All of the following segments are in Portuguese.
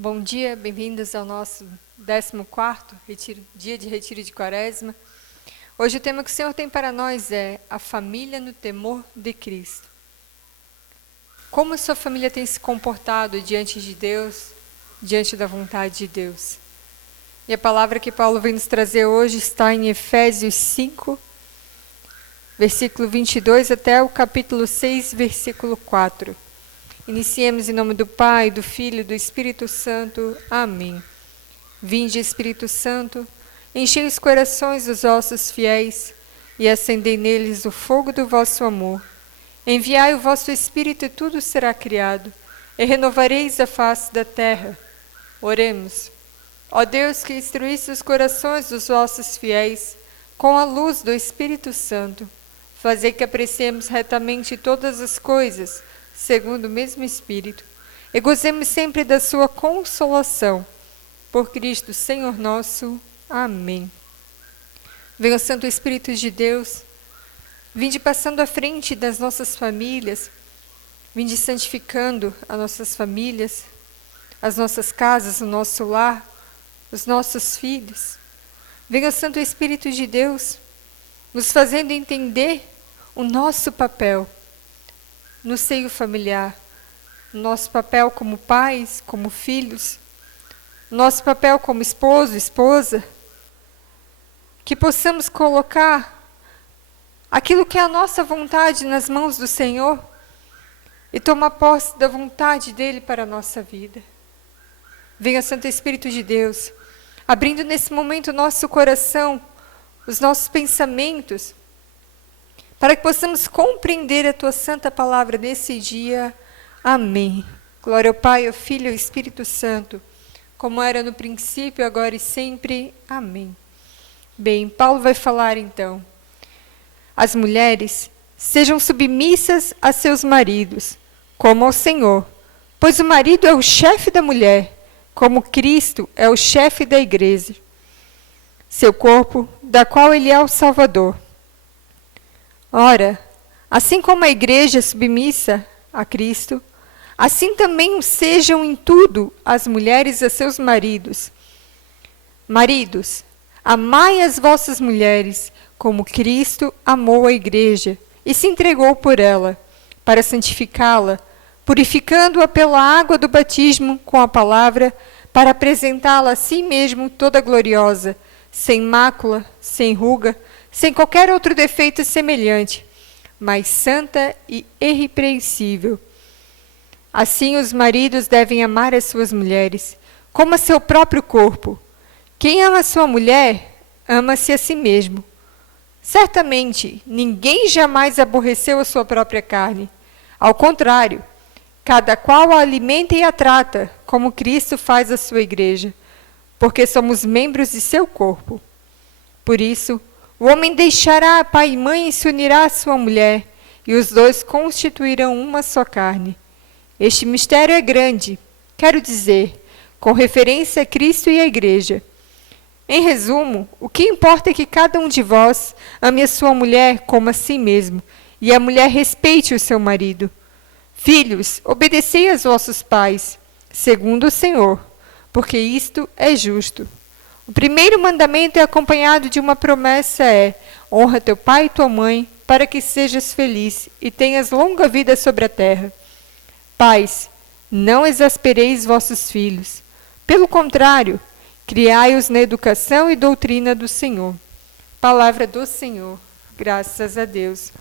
Bom dia, bem-vindos ao nosso 14º dia de retiro de Quaresma. Hoje o tema que o Senhor tem para nós é a família no temor de Cristo. Como a sua família tem se comportado diante de Deus, diante da vontade de Deus? E a palavra que Paulo vem nos trazer hoje está em Efésios 5, versículo 22 até o capítulo 6, versículo 4. Iniciemos em nome do Pai, do Filho e do Espírito Santo. Amém. Vinde, Espírito Santo, enchei os corações dos vossos fiéis e acendei neles o fogo do vosso amor. Enviai o vosso Espírito e tudo será criado, e renovareis a face da terra. Oremos. Ó Deus, que instruísse os corações dos vossos fiéis com a luz do Espírito Santo, fazei que apreciemos retamente todas as coisas, segundo o mesmo Espírito, e gozemos sempre da sua consolação. Por Cristo, Senhor nosso. Amém. Venha o Santo Espírito de Deus, vinde passando à frente das nossas famílias, vinde santificando as nossas famílias, as nossas casas, o nosso lar, os nossos filhos. Venha o Santo Espírito de Deus, nos fazendo entender o nosso papel no seio familiar, nosso papel como pais, como filhos, nosso papel como esposo, esposa, que possamos colocar aquilo que é a nossa vontade nas mãos do Senhor e tomar posse da vontade dEle para a nossa vida. Venha Santo Espírito de Deus, abrindo nesse momento o nosso coração, os nossos pensamentos, para que possamos compreender a Tua Santa Palavra nesse dia. Amém. Glória ao Pai, ao Filho e ao Espírito Santo, como era no princípio, agora e sempre. Amém. Bem, Paulo vai falar então. As mulheres sejam submissas a seus maridos, como ao Senhor, pois o marido é o chefe da mulher, como Cristo é o chefe da igreja, seu corpo, da qual ele é o Salvador. Ora, assim como a igreja é submissa a Cristo, assim também sejam em tudo as mulheres a seus maridos. Maridos, amai as vossas mulheres, como Cristo amou a igreja e se entregou por ela, para santificá-la, purificando-a pela água do batismo com a palavra, para apresentá-la a si mesmo toda gloriosa, sem mácula, sem ruga, sem qualquer outro defeito semelhante, mas santa e irrepreensível. Assim os maridos devem amar as suas mulheres, como a seu próprio corpo. Quem ama a sua mulher, ama-se a si mesmo. Certamente, ninguém jamais aborreceu a sua própria carne. Ao contrário, cada qual a alimenta e a trata, como Cristo faz a sua igreja, porque somos membros de seu corpo. Por isso, o homem deixará pai e mãe e se unirá à sua mulher, e os dois constituirão uma só carne. Este mistério é grande, quero dizer, com referência a Cristo e à igreja. Em resumo, o que importa é que cada um de vós ame a sua mulher como a si mesmo, e a mulher respeite o seu marido. Filhos, obedecei aos vossos pais, segundo o Senhor, porque isto é justo. O primeiro mandamento é acompanhado de uma promessa honra teu pai e tua mãe, para que sejas feliz e tenhas longa vida sobre a terra. Pais, não exaspereis vossos filhos. Pelo contrário, criai-os na educação e doutrina do Senhor. Palavra do Senhor. Graças a Deus.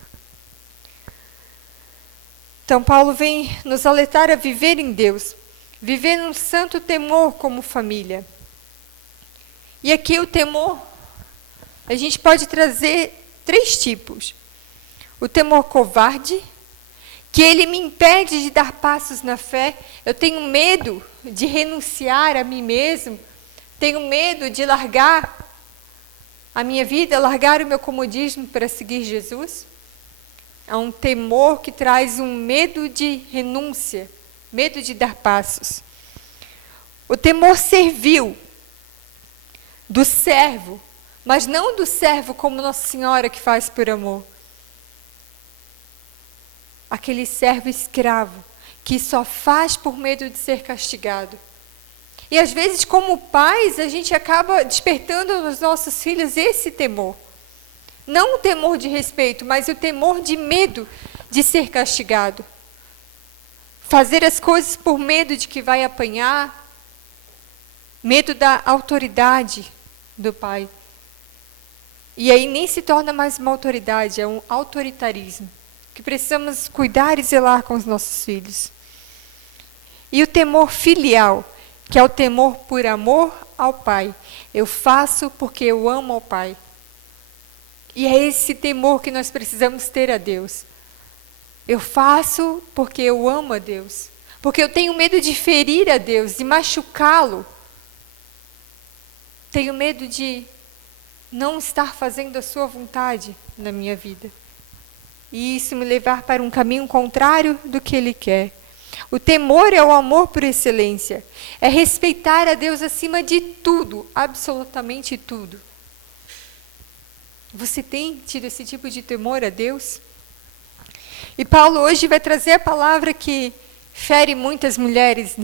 Então, Paulo vem nos alertar a viver em Deus, viver num santo temor como família. E aqui o temor, a gente pode trazer 3 tipos. O temor covarde, que ele me impede de dar passos na fé. Eu tenho medo de renunciar a mim mesmo, tenho medo de largar a minha vida, largar o meu comodismo para seguir Jesus. É um temor que traz um medo de renúncia, medo de dar passos. O temor servil, do servo, mas não do servo como Nossa Senhora que faz por amor. Aquele servo escravo, que só faz por medo de ser castigado. E às vezes, como pais, a gente acaba despertando nos nossos filhos esse temor. Não o temor de respeito, mas o temor de medo de ser castigado. Fazer as coisas por medo de que vai apanhar, medo da autoridade do pai. E aí nem se torna mais uma autoridade, é um autoritarismo, que precisamos cuidar e zelar com os nossos filhos. E o temor filial, que é o temor por amor ao pai. Eu faço porque eu amo ao pai. E é esse temor que nós precisamos ter a Deus. Eu faço porque eu amo a Deus. Porque eu tenho medo de ferir a Deus, de machucá-lo. Tenho medo de não estar fazendo a sua vontade na minha vida. E isso me levar para um caminho contrário do que Ele quer. O temor é o amor por excelência. É respeitar a Deus acima de tudo, absolutamente tudo. Você tem tido esse tipo de temor a Deus? E Paulo hoje vai trazer a palavra que fere muitas mulheres.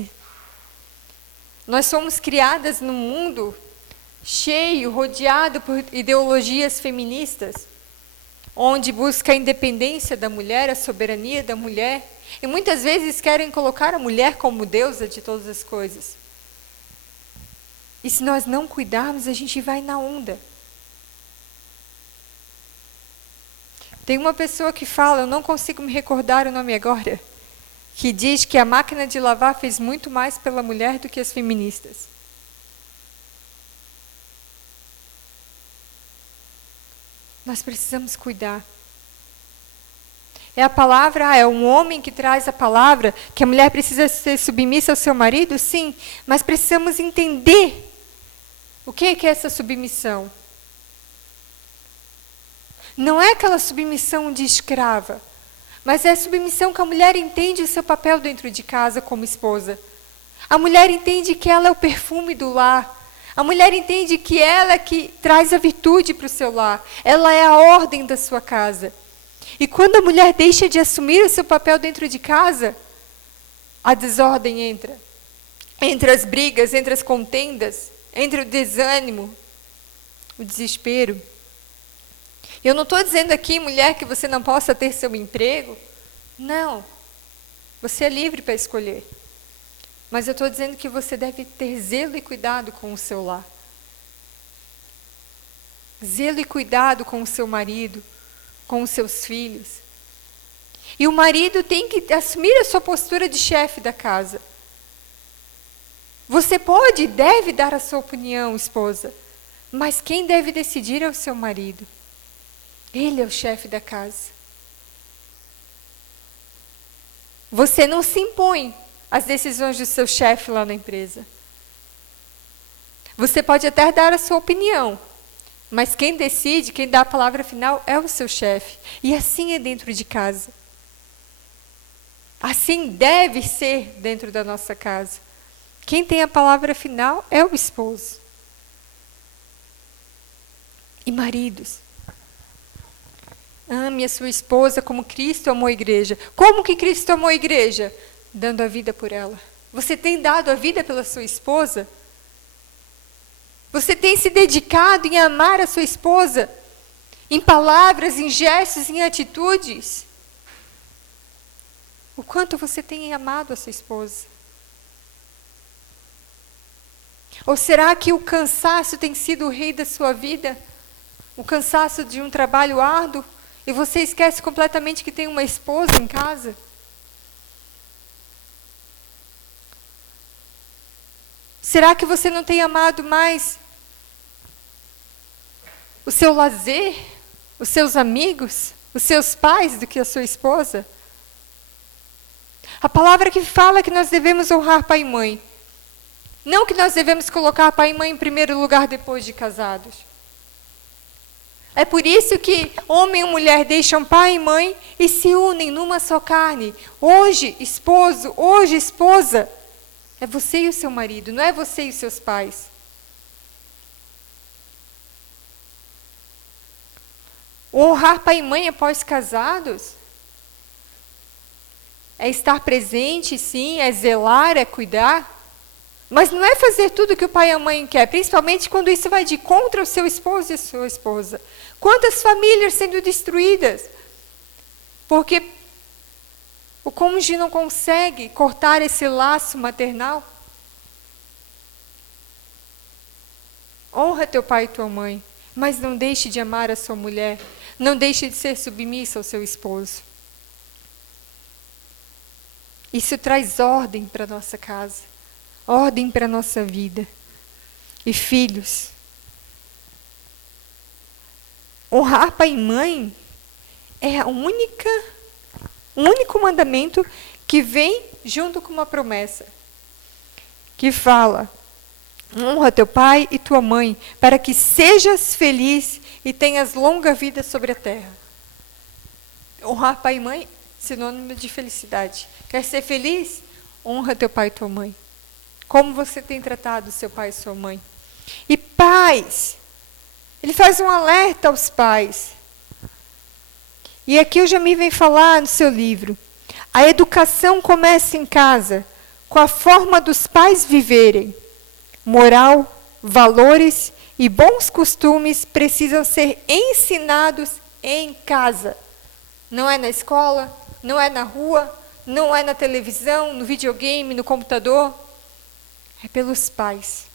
Nós somos criadas num mundo cheio, rodeado por ideologias feministas, onde busca a independência da mulher, a soberania da mulher, e muitas vezes querem colocar a mulher como deusa de todas as coisas. E se nós não cuidarmos, a gente vai na onda. Tem uma pessoa que fala, eu não consigo me recordar o nome agora, que diz que a máquina de lavar fez muito mais pela mulher do que as feministas. Nós precisamos cuidar. É a palavra, é um homem que traz a palavra, que a mulher precisa ser submissa ao seu marido? Sim, mas precisamos entender o que é essa submissão. Não é aquela submissão de escrava, mas é a submissão que a mulher entende o seu papel dentro de casa como esposa. A mulher entende que ela é o perfume do lar. A mulher entende que ela é que traz a virtude para o seu lar. Ela é a ordem da sua casa. E quando a mulher deixa de assumir o seu papel dentro de casa, a desordem entra. Entre as brigas, entre as contendas, entre o desânimo, o desespero. Eu não estou dizendo aqui, mulher, que você não possa ter seu emprego. Não. Você é livre para escolher. Mas eu estou dizendo que você deve ter zelo e cuidado com o seu lar. Zelo e cuidado com o seu marido, com os seus filhos. E o marido tem que assumir a sua postura de chefe da casa. Você pode e deve dar a sua opinião, esposa, mas quem deve decidir é o seu marido. Ele é o chefe da casa. Você não se impõe às decisões do seu chefe lá na empresa. Você pode até dar a sua opinião, mas quem decide, quem dá a palavra final é o seu chefe. E assim é dentro de casa. Assim deve ser dentro da nossa casa. Quem tem a palavra final é o esposo. E maridos, ame a sua esposa como Cristo amou a igreja. Como que Cristo amou a igreja? Dando a vida por ela. Você tem dado a vida pela sua esposa? Você tem se dedicado em amar a sua esposa? Em palavras, em gestos, em atitudes? O quanto você tem amado a sua esposa? Ou será que o cansaço tem sido o rei da sua vida? O cansaço de um trabalho árduo? E você esquece completamente que tem uma esposa em casa? Será que você não tem amado mais o seu lazer, os seus amigos, os seus pais do que a sua esposa? A palavra que fala que nós devemos honrar pai e mãe. Não que nós devemos colocar pai e mãe em primeiro lugar depois de casados. É por isso que homem e mulher deixam pai e mãe e se unem numa só carne. Hoje, esposo, hoje, esposa, é você e o seu marido, não é você e os seus pais. Honrar pai e mãe após casados é estar presente, sim, é zelar, é cuidar, Mas não é fazer tudo que o pai e a mãe quer, principalmente quando isso vai de contra o seu esposo e a sua esposa. Quantas famílias sendo destruídas? Porque o cônjuge não consegue cortar esse laço maternal. Honra teu pai e tua mãe, mas não deixe de amar a sua mulher. Não deixe de ser submissa ao seu esposo. Isso traz ordem para a nossa casa, ordem para a nossa vida. E filhos, honrar pai e mãe é o único mandamento que vem junto com uma promessa, que fala: honra teu pai e tua mãe, para que sejas feliz e tenhas longa vida sobre a terra. Honrar pai e mãe, sinônimo de felicidade. Quer ser feliz? Honra teu pai e tua mãe. Como você tem tratado seu pai e sua mãe? E pais, ele faz um alerta aos pais. E aqui o Jamir vem falar no seu livro. A educação começa em casa, com a forma dos pais viverem. Moral, valores e bons costumes precisam ser ensinados em casa. Não é na escola, não é na rua, não é na televisão, no videogame, no computador. É pelos pais.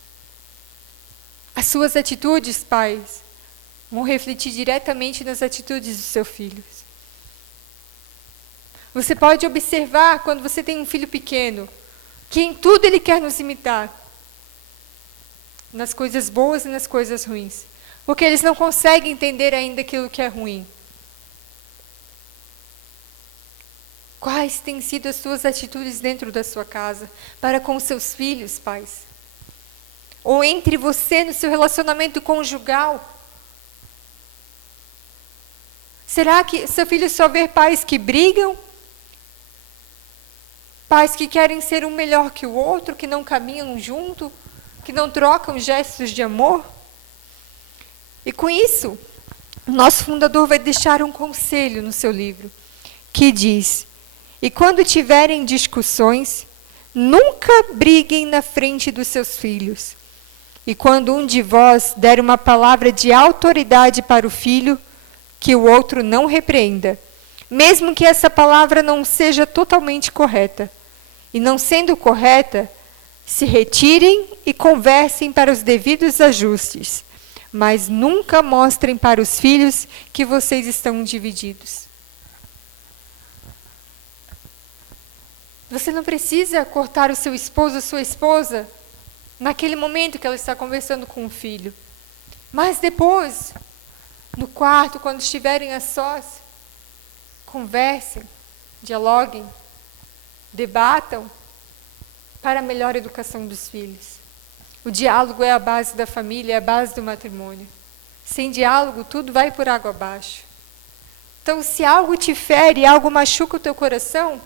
As suas atitudes, pais, vão refletir diretamente nas atitudes dos seus filhos. Você pode observar quando você tem um filho pequeno, que em tudo ele quer nos imitar. Nas coisas boas e nas coisas ruins. Porque eles não conseguem entender ainda aquilo que é ruim. Quais têm sido as suas atitudes dentro da sua casa para com os seus filhos, pais? Ou entre você no seu relacionamento conjugal? Será que seu filho só vê pais que brigam? Pais que querem ser um melhor que o outro, que não caminham junto, que não trocam gestos de amor? E com isso, o nosso fundador vai deixar um conselho no seu livro, que diz: e quando tiverem discussões, nunca briguem na frente dos seus filhos. E quando um de vós der uma palavra de autoridade para o filho, que o outro não repreenda, mesmo que essa palavra não seja totalmente correta. E não sendo correta, se retirem e conversem para os devidos ajustes, mas nunca mostrem para os filhos que vocês estão divididos. Você não precisa cortar o seu esposo ou sua esposa naquele momento que ela está conversando com o filho. Mas depois, no quarto, quando estiverem a sós, conversem, dialoguem, debatam para a melhor educação dos filhos. O diálogo é a base da família, é a base do matrimônio. Sem diálogo, tudo vai por água abaixo. Então, se algo te fere, algo machuca o teu coração,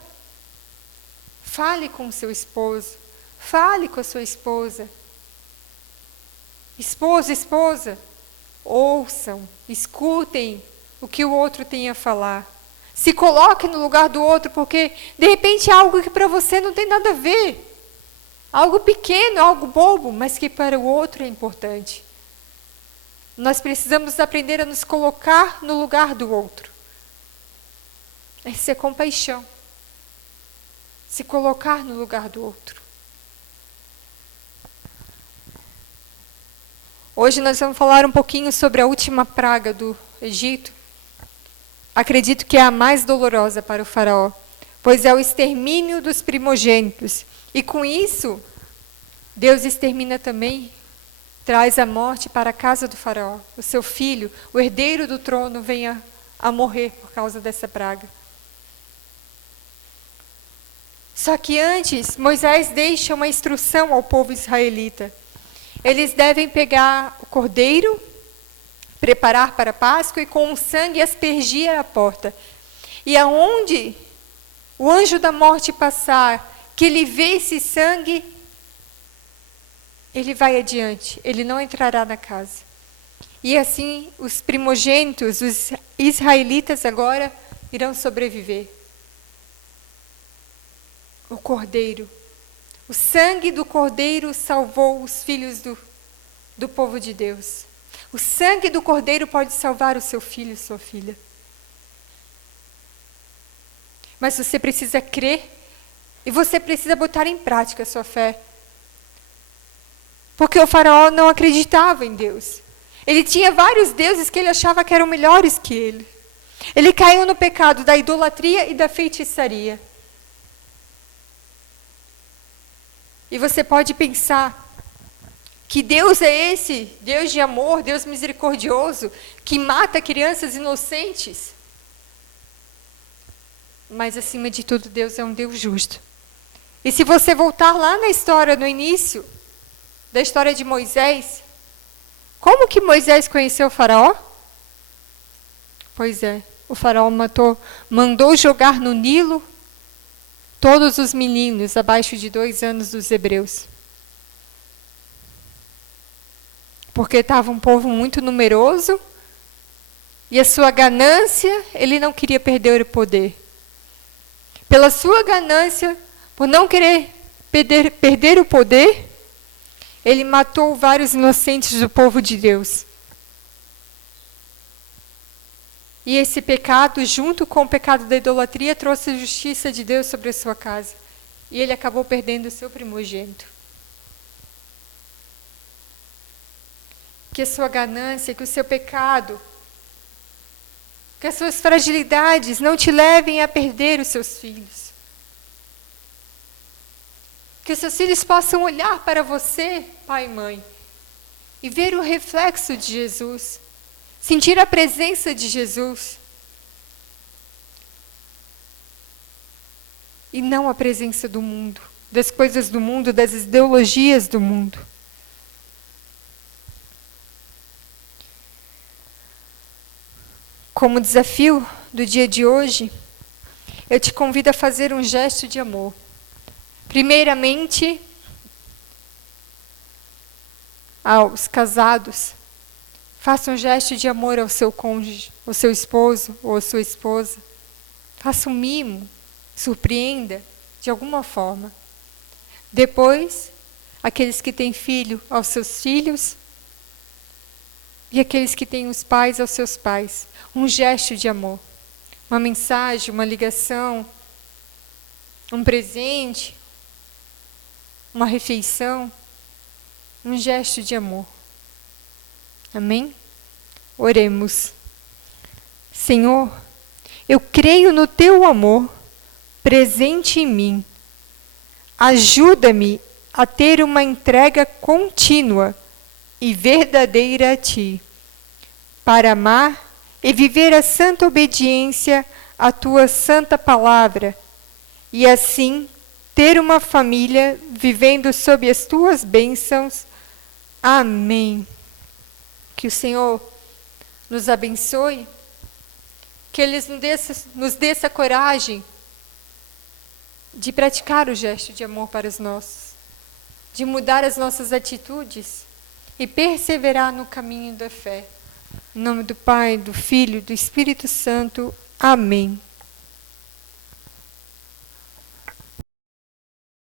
fale com o seu esposo, fale com a sua esposa. Esposo, esposa, ouçam, escutem o que o outro tem a falar. Se coloque no lugar do outro, porque de repente é algo que para você não tem nada a ver. Algo pequeno, algo bobo, mas que para o outro é importante. Nós precisamos aprender a nos colocar no lugar do outro. Isso é compaixão. Se colocar no lugar do outro. Hoje nós vamos falar um pouquinho sobre a última praga do Egito. Acredito que é a mais dolorosa para o faraó, pois é o extermínio dos primogênitos. E com isso, Deus extermina também, traz a morte para a casa do faraó. O seu filho, o herdeiro do trono, venha a morrer por causa dessa praga. Só que antes, Moisés deixa uma instrução ao povo israelita. Eles devem pegar o cordeiro, preparar para a Páscoa e com o sangue aspergir a porta. E aonde o anjo da morte passar, que ele vê esse sangue, ele vai adiante, ele não entrará na casa. E assim os primogênitos, os israelitas agora irão sobreviver. O cordeiro, O sangue do Cordeiro salvou os filhos do povo de Deus. O sangue do Cordeiro pode salvar o seu filho e sua filha. Mas você precisa crer e você precisa botar em prática a sua fé. Porque o faraó não acreditava em Deus. Ele tinha vários deuses que ele achava que eram melhores que ele. Ele caiu no pecado da idolatria e da feitiçaria. E você pode pensar que Deus é esse, Deus de amor, Deus misericordioso, que mata crianças inocentes. Mas, acima de tudo, Deus é um Deus justo. E se você voltar lá na história, no início da história de Moisés, como que Moisés conheceu o faraó? Pois é, o faraó mandou jogar no Nilo todos os meninos abaixo de 2 anos dos hebreus. Porque estava um povo muito numeroso e a sua ganância, ele não queria perder o poder. Pela sua ganância, por não querer perder o poder, ele matou vários inocentes do povo de Deus. E esse pecado, junto com o pecado da idolatria, trouxe a justiça de Deus sobre a sua casa. E ele acabou perdendo o seu primogênito. Que a sua ganância, que o seu pecado, que as suas fragilidades não te levem a perder os seus filhos. Que os seus filhos possam olhar para você, pai e mãe, e ver o reflexo de Jesus. Sentir a presença de Jesus. E não a presença do mundo, das coisas do mundo, das ideologias do mundo. Como desafio do dia de hoje, eu te convido a fazer um gesto de amor. Primeiramente, aos casados, faça um gesto de amor ao seu cônjuge, ao seu esposo ou à sua esposa. Faça um mimo, surpreenda de alguma forma. Depois, aqueles que têm filho aos seus filhos e aqueles que têm os pais aos seus pais. Um gesto de amor. Uma mensagem, uma ligação, um presente, uma refeição. Um gesto de amor. Amém? Oremos. Senhor, eu creio no teu amor presente em mim. Ajuda-me a ter uma entrega contínua e verdadeira a ti, para amar e viver a santa obediência à tua santa palavra, e assim ter uma família vivendo sob as tuas bênçãos. Amém. Que o Senhor nos abençoe, que Ele nos dê essa coragem de praticar o gesto de amor para os nossos, de mudar as nossas atitudes e perseverar no caminho da fé. Em nome do Pai, do Filho e do Espírito Santo. Amém.